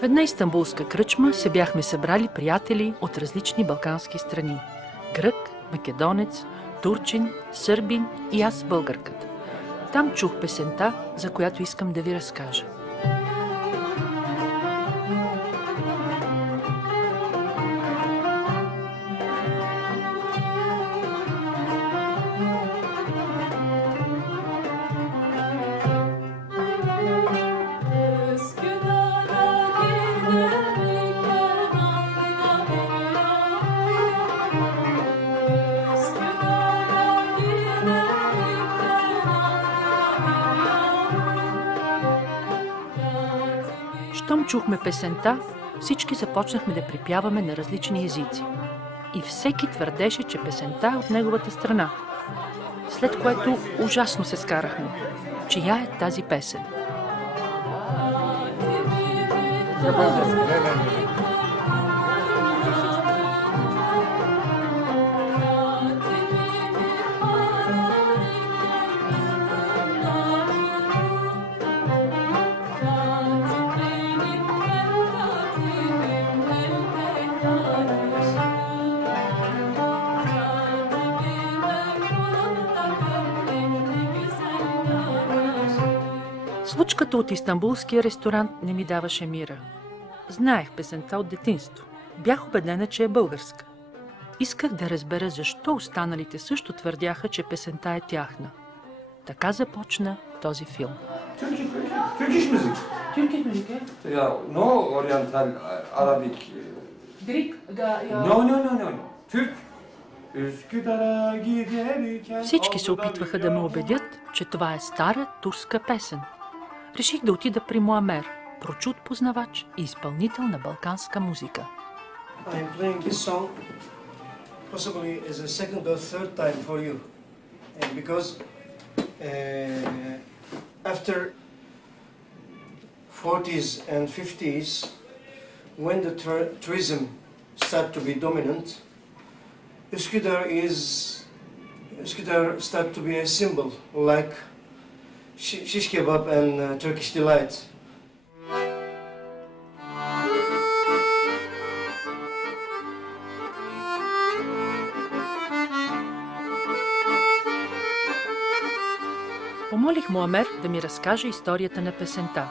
В една истанбулска кръчма се бяхме събрали приятели от различни балкански страни. Грък, македонец, турчин, сърбин и аз българката. Там чух песента, за която искам да ви разкажа. Щом чухме песента, всички започнахме да припяваме на различни езици. И всеки твърдеше, че песента е от неговата страна. След което ужасно се скарахме. Чия е тази песен? Случката от истанбулския ресторант не ми даваше мира. Знаех песента от детинство. Бях убедена, че е българска. Исках да разбера защо останалите също твърдяха, че песента е тяхна. Така започна този филм. Turkish music. Turkish music, eh? Yeah, no Oriental, Arabic. Greek, No. Türk. Всички се опитваха да ме убедят, че това е стара турска песен. Реших да отида при Муамер, прочут познавач и изпълнител на балканска музика. I'm playing this song possibly as a second or third time for you. And because after 40s and 50s, when the tourism started to be dominant, Üsküdar started to be a symbol like shish kebab and Turkish delight. Помолих Муамер да ми разкаже историята на песента.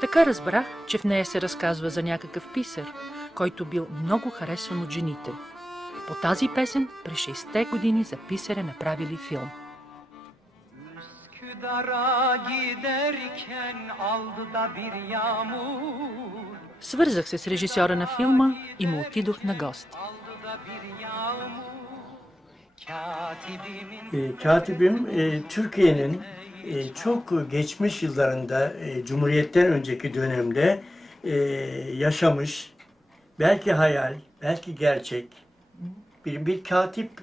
Така разбрах, че в нея се разказва за някакъв писар, който бил много харесван от жените. По тази песен през 60-те години за писаря направили филм. Свързах се с режисьора на филма и му отидох на гости. Katibim Türkiye'nin çok geçmiş yıllarında Cumhuriyet'ten önceki dönemde yaşamış, belki hayal, belki gerçek bir katip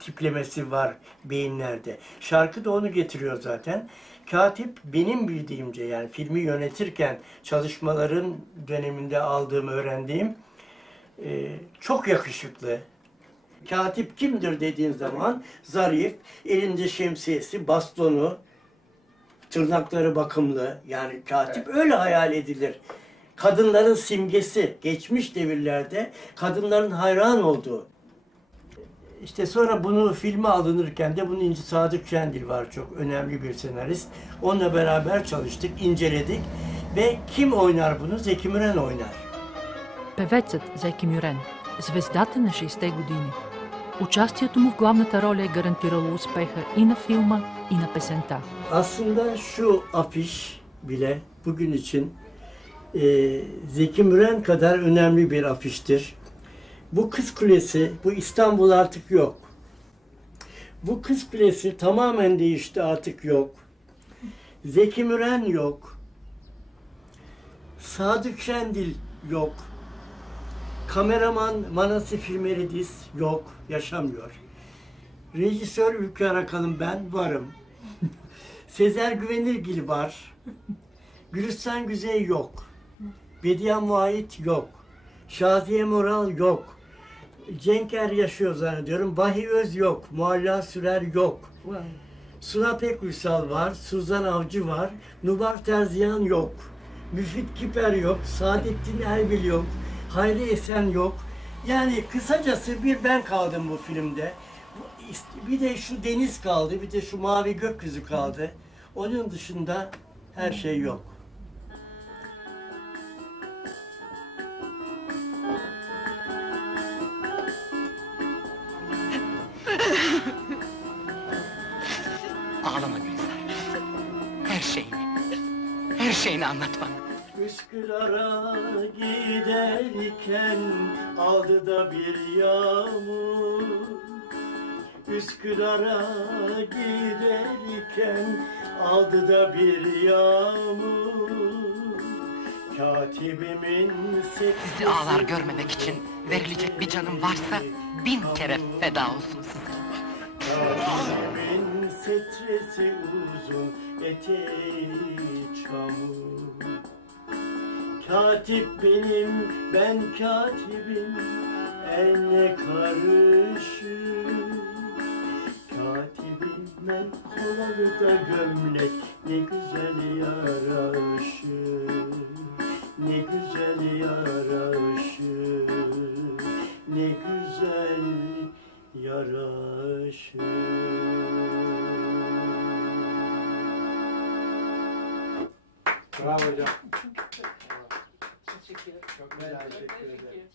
tiplemesi var beyinlerde. Şarkı da onu getiriyor zaten. Katip benim bildiğimce, yani filmi yönetirken çalışmaların döneminde aldığım, öğrendiğim çok yakışıklı. Katip kimdir dediğin zaman zarif, elinde şemsiyesi, bastonu, tırnakları bakımlı. Yani katip öyle hayal edilir. Kadınların simgesi, geçmiş devirlerde kadınların hayran olduğu. İşte sonra bunu filme alınırken de bunun İnci Sadık Şendil var, çok önemli bir senarist. Onunla beraber çalıştık, inceledik ve kim oynar bunu? Zeki Müren oynar. Певецът Зеки Мюрен, звездата на 60-те години. Участието му в главната роля е гарантирало успеха и на филма, и на песента. Aslında şu afiş bile bugün için Zeki Müren kadar önemli bir afiştir. Bu Kız Kulesi, bu İstanbul artık yok. Bu Kız Kulesi tamamen değişti, artık yok. Zeki Müren yok. Sadık Şendil yok. Kameraman Manasi Filmeridis yok, yaşamıyor. Rejisör Ülke Arakan'ım, ben varım. Sezer Güvenirgil var. Gülistan Güzey yok. Bediye Muayit yok. Şaziye Moral yok. Cenker yaşıyor zannediyorum. Vahiy Öz yok. Mualla Sürer yok. Suna Pekuysal var. Suzan Avcı var. Nubar Terziyan yok. Müfit Kiper yok, Saadettin Erbil yok, Hayri Esen yok. Yani kısacası bir ben kaldım bu filmde. Bir de şu deniz kaldı, bir de şu mavi gökyüzü kaldı. Onun dışında her şey yok. Ağlama Gülzar. Her şeyini anlat bana. Üsküdar'a giderken aldı da bir yağmur. Üsküdar'a giderken aldı da bir yağmur. Katibimin Sizi ağlar görmemek için verilecek bir canım varsa 1000 kere feda olsun size. Katibimin setresi uzun, eteği çamur. Katip benim, ben katibim, eline karışır. Katibim ben, kolalı da gömlek, ne güzel yaraşır. Ne güzel yaraşır, ne güzel yaraşır. Bravo hocam. Teşekkür ederim. Çok güzel, teşekkür ederim.